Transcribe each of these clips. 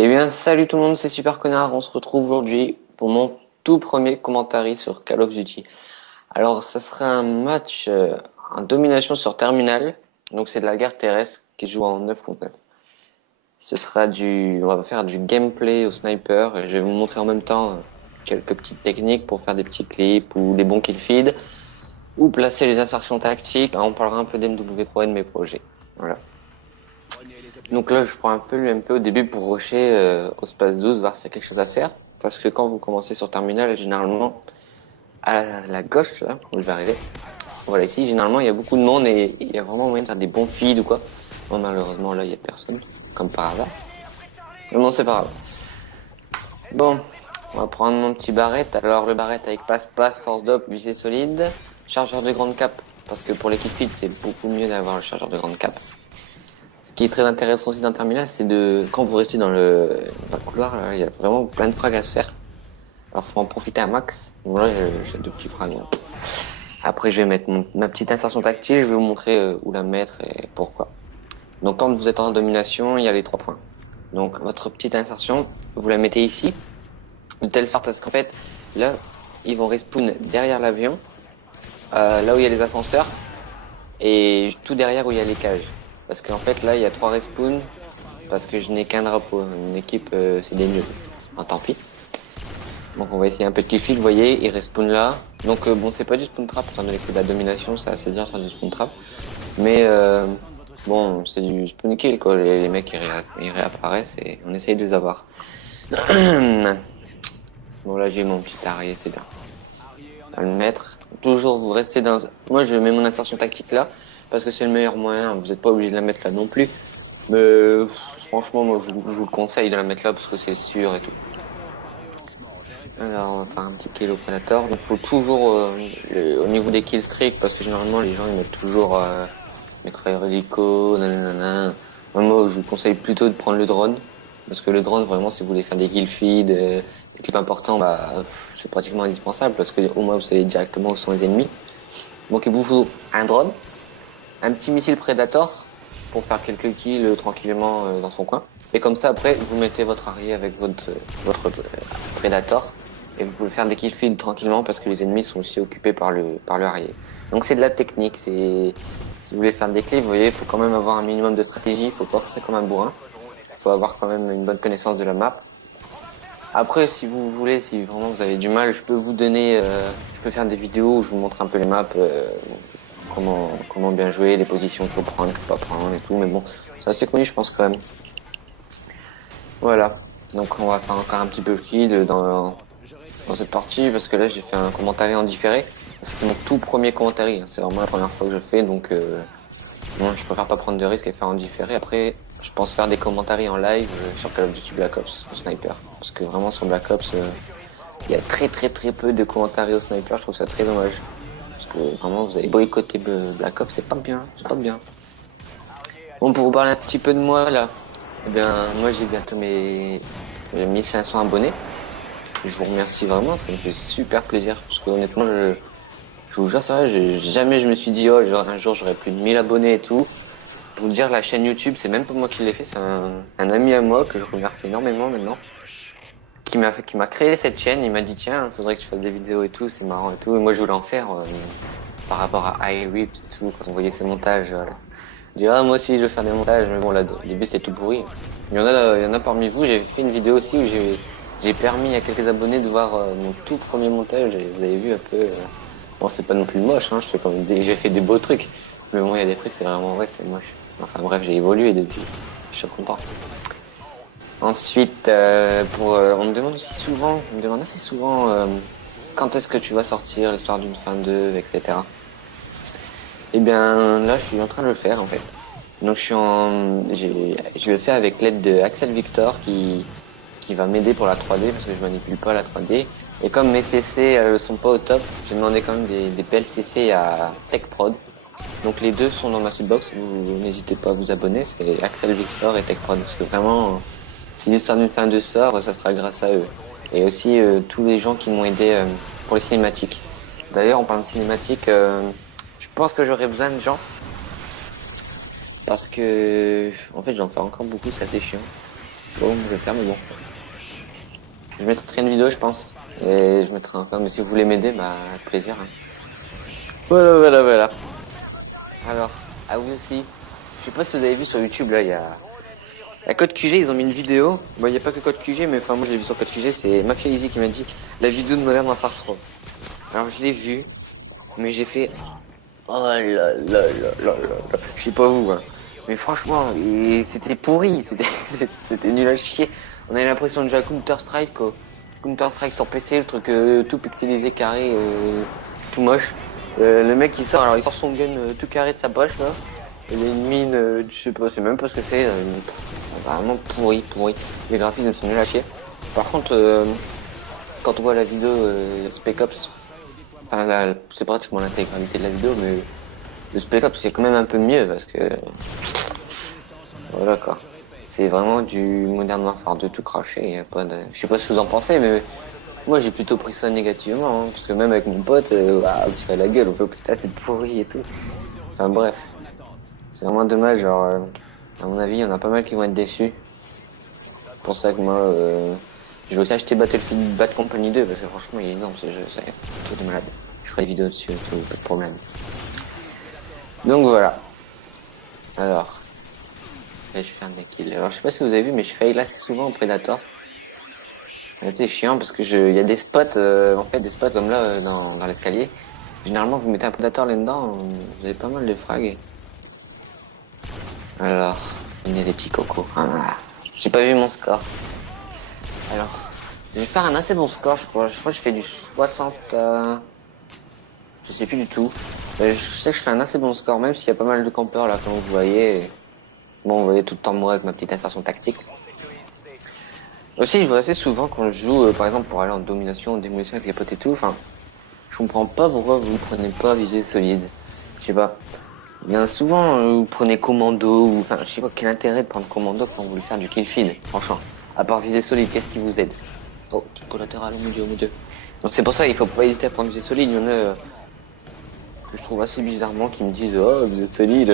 Eh bien, salut tout le monde, c'est Super Connard. On se retrouve aujourd'hui pour mon tout premier commentaire sur Call of Duty. Alors, ça sera un match en domination sur Terminal. Donc, c'est de la guerre terrestre qui se joue en 9 contre 9. On va faire du gameplay au sniper. Et je vais vous montrer en même temps quelques petites techniques pour faire des petits clips ou des bons kill feed ou placer les insertions tactiques. On parlera un peu d'MW3 et de mes projets. Voilà. Donc là, je prends un peu l'UMP au début pour rusher au space 12, voir s'il y a quelque chose à faire. Parce que quand vous commencez sur terminal, généralement, à la gauche, là, où je vais arriver, voilà, ici, généralement, il y a beaucoup de monde et il y a vraiment moyen de faire des bons feeds ou quoi. Bon, malheureusement, là, il y a personne, comme par hasard. Mais bon, c'est pas grave. Bon, on va prendre mon petit barrette. Alors, le barrette avec passe-passe, force d'op, visée solide, chargeur de grande cape. Parce que pour l'équipe feed, c'est beaucoup mieux d'avoir le chargeur de grande cape. Ce qui est très intéressant aussi dans Terminal, c'est quand vous restez dans le couloir, là, il y a vraiment plein de frags à se faire. Alors faut en profiter un max. Bon, là, j'ai deux petits frags. Donc. Après, je vais mettre ma petite insertion tactile, je vais vous montrer où la mettre et pourquoi. Donc quand vous êtes en domination, il y a les 3 points. Donc votre petite insertion, vous la mettez ici, de telle sorte à ce qu'en fait, là, ils vont respawn derrière l'avion, là où il y a les ascenseurs, et tout derrière où il y a les cages. Parce qu'en fait, là, il y a 3 respawns, parce que je n'ai qu'un drapeau. Une équipe, c'est des nuls. Ah, tant pis. Donc on va essayer un peu de kill feed, vous voyez, il respawn là. Donc bon, c'est pas du spawn trap, étant donné que c'est de la domination, c'est assez dur de faire du spawn trap. Mais bon, c'est du spawn kill, quoi. Les mecs, ils réapparaissent et on essaye de les avoir. Bon, là, j'ai mon petit arrière, c'est bien. À le mettre. Toujours, vous restez dans... Moi, je mets mon insertion tactique là, parce que c'est le meilleur moyen. Vous n'êtes pas obligé de la mettre là non plus. Mais franchement, moi, je vous le conseille de la mettre là, parce que c'est sûr et tout. Alors, on va faire un petit kill au Predator. Donc, faut toujours, au niveau des kill streak, parce que généralement, les gens, ils mettent toujours mitrailleur hélico, nanana. Moi, je vous conseille plutôt de prendre le drone. Parce que le drone, vraiment, si vous voulez faire des kill feeds, des clips importants, bah, c'est pratiquement indispensable, parce que au moins, vous savez directement où sont les ennemis. Donc, il vous faut un drone, un petit missile Predator, pour faire quelques kills tranquillement dans son coin. Et comme ça, après, vous mettez votre arrière avec votre Predator. Et vous pouvez faire des kill feed tranquillement parce que les ennemis sont aussi occupés par le arrière. Donc c'est de la technique. Si vous voulez faire des clips, vous voyez, il faut quand même avoir un minimum de stratégie. Il faut pas passer comme un bourrin. Il faut avoir quand même une bonne connaissance de la map. Après, si vous voulez, si vraiment vous avez du mal, je peux vous donner, je peux faire des vidéos où je vous montre un peu les maps, comment bien jouer, les positions qu'il faut prendre, qu'il faut pas prendre et tout. Mais bon, c'est assez connu, je pense quand même. Voilà. Donc on va faire encore un petit peu le kill dans cette partie parce que là j'ai fait un commentaire en différé parce que c'est mon tout premier commentaire, hein. C'est vraiment la première fois que je le fais donc bon, je préfère pas prendre de risques et faire en différé. Après je pense faire des commentaires en live sur Call of Duty Black Ops au sniper parce que vraiment sur Black Ops il y a très peu de commentaires au sniper. Je trouve ça très dommage parce que vraiment vous avez boycotté Black Ops, c'est pas bien, c'est pas bien. Bon, pour vous parler un petit peu de moi là, eh bien moi j'ai bientôt mes 1500 abonnés. Je vous remercie vraiment, ça me fait super plaisir parce que honnêtement, je vous jure ça, jamais je me suis dit oh genre, un jour j'aurai plus de 1000 abonnés et tout. Pour vous dire, la chaîne YouTube, c'est même pas moi qui l'ai fait, c'est un ami à moi que je remercie énormément maintenant, qui m'a créé cette chaîne. Il m'a dit tiens, faudrait que tu fasses des vidéos et tout, c'est marrant et tout. Et moi je voulais en faire par rapport à iRip et tout, quand on voyait ses montages. Voilà. Je dis ah moi aussi je veux faire des montages, mais bon là au début c'était tout pourri. Il y en a parmi vous, j'ai fait une vidéo aussi où j'ai permis à quelques abonnés de voir mon tout premier montage et vous avez vu un peu. Bon, c'est pas non plus moche, hein, j'ai fait des beaux trucs. Mais bon, il y a des trucs, c'est vraiment, ouais, c'est moche. Enfin bref, j'ai évolué depuis. Je suis content. Ensuite, on me demande aussi souvent, on me demande assez souvent quand est-ce que tu vas sortir l'histoire d'une fin 2, etc. Eh bien, là, je suis en train de le faire, en fait. Donc, je le fais avec l'aide de Axel Victor qui va m'aider pour la 3D parce que je manipule pas la 3D. Et comme mes CC sont pas au top, j'ai demandé quand même des PLCC à TechProd. Donc les deux sont dans ma subbox, vous n'hésitez pas à vous abonner, c'est Axel Victor et TechProd. Parce que vraiment, si l'histoire d'une fin de sort, ça sera grâce à eux. Et aussi tous les gens qui m'ont aidé pour les cinématiques. D'ailleurs, en parlant de cinématiques, je pense que j'aurai besoin de gens. Parce que, en fait, j'en fais encore beaucoup, c'est assez chiant. Bon, je vais le faire, mais bon. Je mettrai une vidéo, je pense. Et je mettrai encore, mais si vous voulez m'aider, bah, avec plaisir. Hein. Voilà. Alors, à vous aussi. Je sais pas si vous avez vu sur YouTube, là, il y a Code QG, ils ont mis une vidéo. Bon, il n'y a pas que Code QG, mais enfin, moi, je l'ai vu sur Code QG, c'est Mafia Easy qui m'a dit la vidéo de Modern Warfare 3. Alors, je l'ai vu, mais j'ai fait oh là là là là là. Je sais pas vous, hein. Mais franchement, c'était pourri, c'était nul à chier. On avait l'impression de jouer à Counter-Strike, quoi. Counter-Strike sur PC, le truc tout pixelisé, carré, tout moche. Le mec il sort, alors il sort son gun tout carré de sa poche là. Il a une mine, je sais pas, c'est même pas ce que c'est. C'est vraiment pourri. Les graphismes sont nuls à chier. Par contre, quand on voit la vidéo Spec Ops, enfin là, c'est pratiquement l'intégralité de la vidéo, mais le Spec Ops c'est quand même un peu mieux parce que voilà quoi. C'est vraiment du Modern Warfare 2 tout craché. Y a pas de... Je sais pas ce que vous en pensez, mais moi j'ai plutôt pris ça négativement, hein, parce que même avec mon pote, on se fait la gueule, on fait putain c'est pourri et tout. Enfin bref, c'est vraiment dommage. Genre, à mon avis, il y en a pas mal qui vont être déçus. C'est pour ça que moi, je vais aussi acheter Battlefield Bad Company 2 parce que franchement, il est énorme ce jeu, c'est un truc de malade. Je ferai des vidéos dessus, tout, pas de problème. Donc voilà. Alors, je vais faire des kills. Alors je sais pas si vous avez vu, mais je fail assez souvent au Predator. C'est chiant parce que il y a des spots, en fait des spots comme là dans l'escalier. Généralement vous mettez un Predator là-dedans, vous avez pas mal de frags. Alors, il y a des petits cocos. Ah, j'ai pas vu mon score. Alors, je vais faire un assez bon score, je crois. Je crois que je fais du 60. Je sais plus du tout. Mais je sais que je fais un assez bon score, même s'il y a pas mal de campeurs là, comme vous voyez. Bon, vous voyez tout le temps moi avec ma petite insertion tactique. Aussi, je vois assez souvent quand je joue, par exemple, pour aller en domination, en démolition avec les potes et tout. Enfin, je comprends pas pourquoi vous ne prenez pas visée solide. Je sais pas. Il y en a souvent, vous prenez commando, ou enfin, je sais pas quel intérêt de prendre commando quand vous voulez faire du kill feed, franchement. À part visée solide, qu'est-ce qui vous aide? Oh, collatéral, au mon dieu. Donc c'est pour ça, il faut pas hésiter à prendre visée solide. Il y en a que je trouve assez bizarrement qui me disent, oh, visée solide,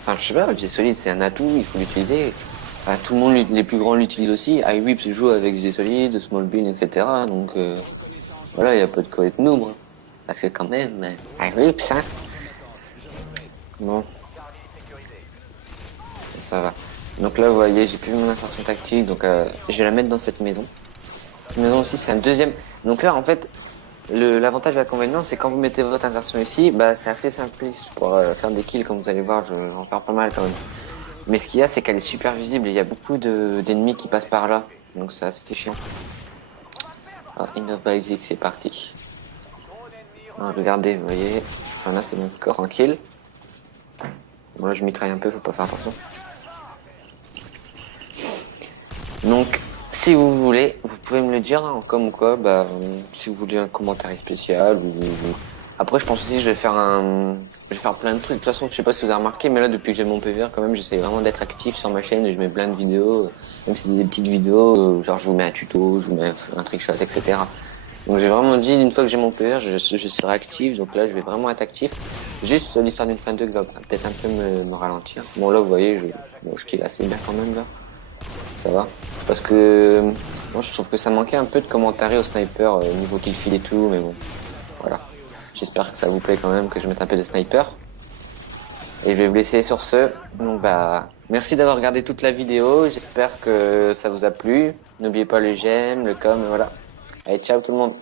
Enfin, je sais pas, visée solide, c'est un atout, il faut l'utiliser. Enfin, tout le monde, les plus grands l'utilisent aussi. iWhip joue avec visée solide, Small Bean, etc. Donc, voilà, il n'y a pas de quoi être noob. Hein. Parce que quand même, iWhip, ça. Bon. Ça va. Donc là, vous voyez, j'ai plus mon insertion tactique, donc je vais la mettre dans cette maison. Cette maison aussi, c'est un deuxième. Donc là, en fait, l'avantage et l'inconvénient, c'est quand vous mettez votre insertion ici, bah c'est assez simpliste pour faire des kills, comme vous allez voir, j'en perds pas mal quand même. Mais ce qu'il y a, c'est qu'elle est super visible et il y a beaucoup d'ennemis qui passent par là. Donc c'est assez chiant. Ah, Enough Basic, c'est parti. Ah, regardez, vous voyez, je fais un assez bon score tranquille. Bon là, je mitraille un peu, faut pas faire attention. Donc, si vous voulez, vous pouvez me le dire, hein, comme ou quoi, bah, si vous voulez un commentaire spécial ou... Après, je pense aussi que je vais faire plein de trucs. De toute façon, je sais pas si vous avez remarqué, mais là, depuis que j'ai mon PVR, quand même, j'essaie vraiment d'être actif sur ma chaîne et je mets plein de vidéos, même si c'est des petites vidéos, genre je vous mets un tuto, je vous mets un trick shot, etc. Donc j'ai vraiment dit, une fois que j'ai mon PVR, je serai actif, donc là, je vais vraiment être actif. Juste l'histoire d'une fin 2 qui va peut-être un peu me ralentir. Bon, là, vous voyez, je kill assez bien quand même, là. Ça va. Parce que moi je trouve que ça manquait un peu de commentaires au sniper niveau kill feed et tout, mais bon, voilà. J'espère que ça vous plaît quand même, que je mette un peu de sniper. Et je vais vous laisser sur ce. Donc bah, merci d'avoir regardé toute la vidéo, j'espère que ça vous a plu. N'oubliez pas le j'aime, le com, et voilà. Allez, ciao tout le monde.